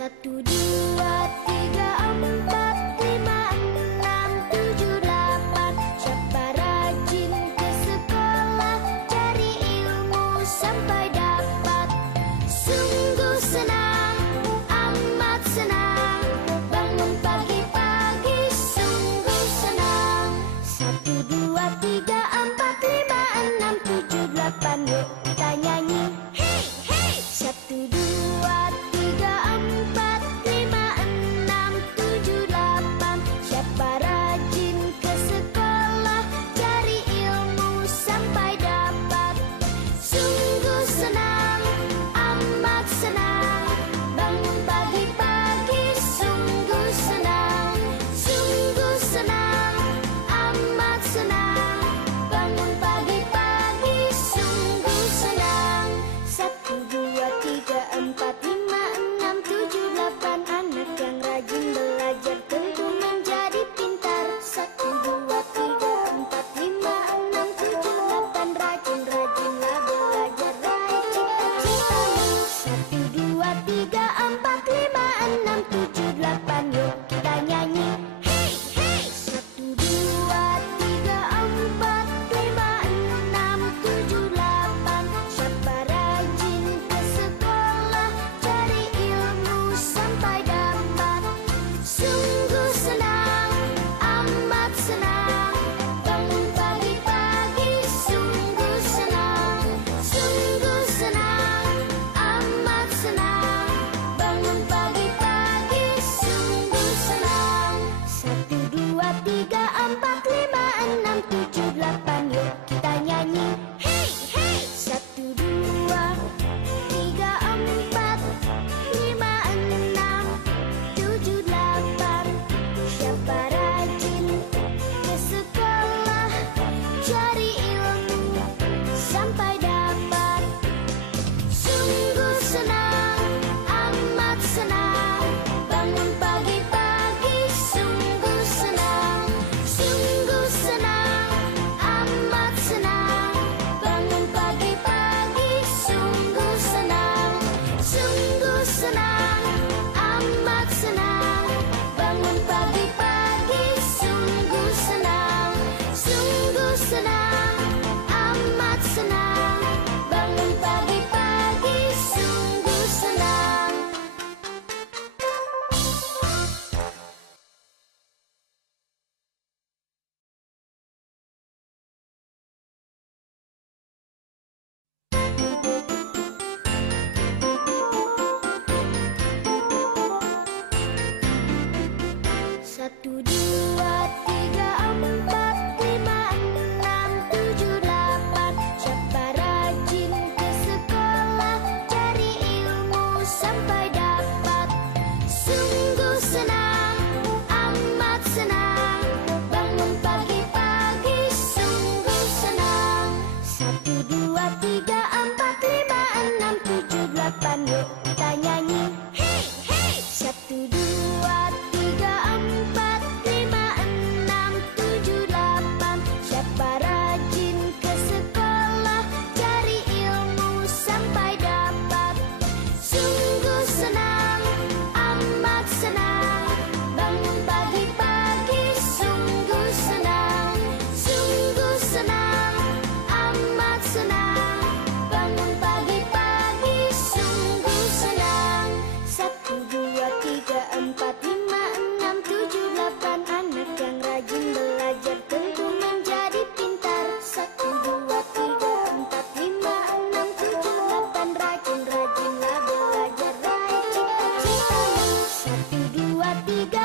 Satu, dua, tiga, empat, lima, enam, tujuh, delapan. Siapa rajin ke sekolah, cari ilmu sampai dapat. Sungguh senang, amat senang, bangun pagi-pagi sungguh senang. Satu, dua, tiga, empat, lima, enam, tujuh, delapan. Yuk kita nyanyi, hey, hey. Satu, dua, tiga, empat, lima, enam, tujuh, delapan. Siapa rajin ke sekolah, cari ilmu sampai dapat. Sungguh senang, amat senang, bangun pagi-pagi sungguh senang. Sungguh senang, amat senang, bangun pagi-pagi sungguh senang. Satu, dua, tiga, empat, lima, enam, tujuh, delapan. Anak yang rajin belajar tentu menjadi pintar. Satu, dua, tiga, empat, lima, enam, tujuh, delapan. Rajin-rajinlah belajar, raih cita-citamu. Satu, dua, tiga, empat, lima, enam, tujuh, delapan. Yuk kita nyanyi, hey, hey. Satu, dua, tiga, empat, lima, enam, tujuh, delapan. Siapa rajin ke sekolah, cari ilmu sampai dapat. Sungguh senang, amat senang, bangun pagi-pagi sungguh senang. Sungguh senang, amat senang, bangun pagi-pagi sungguh senang. Satu, dua, tiga, empat, lima, enam, tujuh, delapan. Yuk kita nyanyi, hey, hey. Satu, dua, tiga, empat, lima, enam, tujuh, delapan. Siapa rajin ke sekolah, cari ilmu sampai dapat. Sungguh senang, amat senang, bangun pagi-pagi sungguh senang. Sungguh senang, amat senang, bangun pagi-pagi sungguh senang. Sungguh senang, amat senang, bangun pagi-pagi sungguh senang. Sungguh senang, amat senang, bangun pagi-pagi sungguh senang. Satu, dua, tiga, empat, lima, enam, tujuh, delapan. Siapa rajin ke sekolah, cari ilmu sampai dapat. Sungguh senang, amat senang, bangun pagi-pagi sungguh senang. Satu, dua, tiga, empat, lima, enam, tujuh, delapan. Yuk kita nyanyi, hey, hey. Satu, dua, tiga, empat, lima, enam, tujuh, delapan. Siapa rajin ke sekolah, cari ilmu sampai dapat. Sungguh senang, amat senang, bangun pagi-pagi sungguh senang. Sungguh senang, amat senang, bangun pagi-pagi sungguh senang. Satu, dua, tiga, empat, lima, enam, tujuh, delapan. Anak yang rajin belajar tentu menjadi pintar. Satu, dua, tiga, empat, lima, enam, tujuh, delapan. Rajin-rajinlah belajar, raih cita-citamu. Satu, dua, tiga,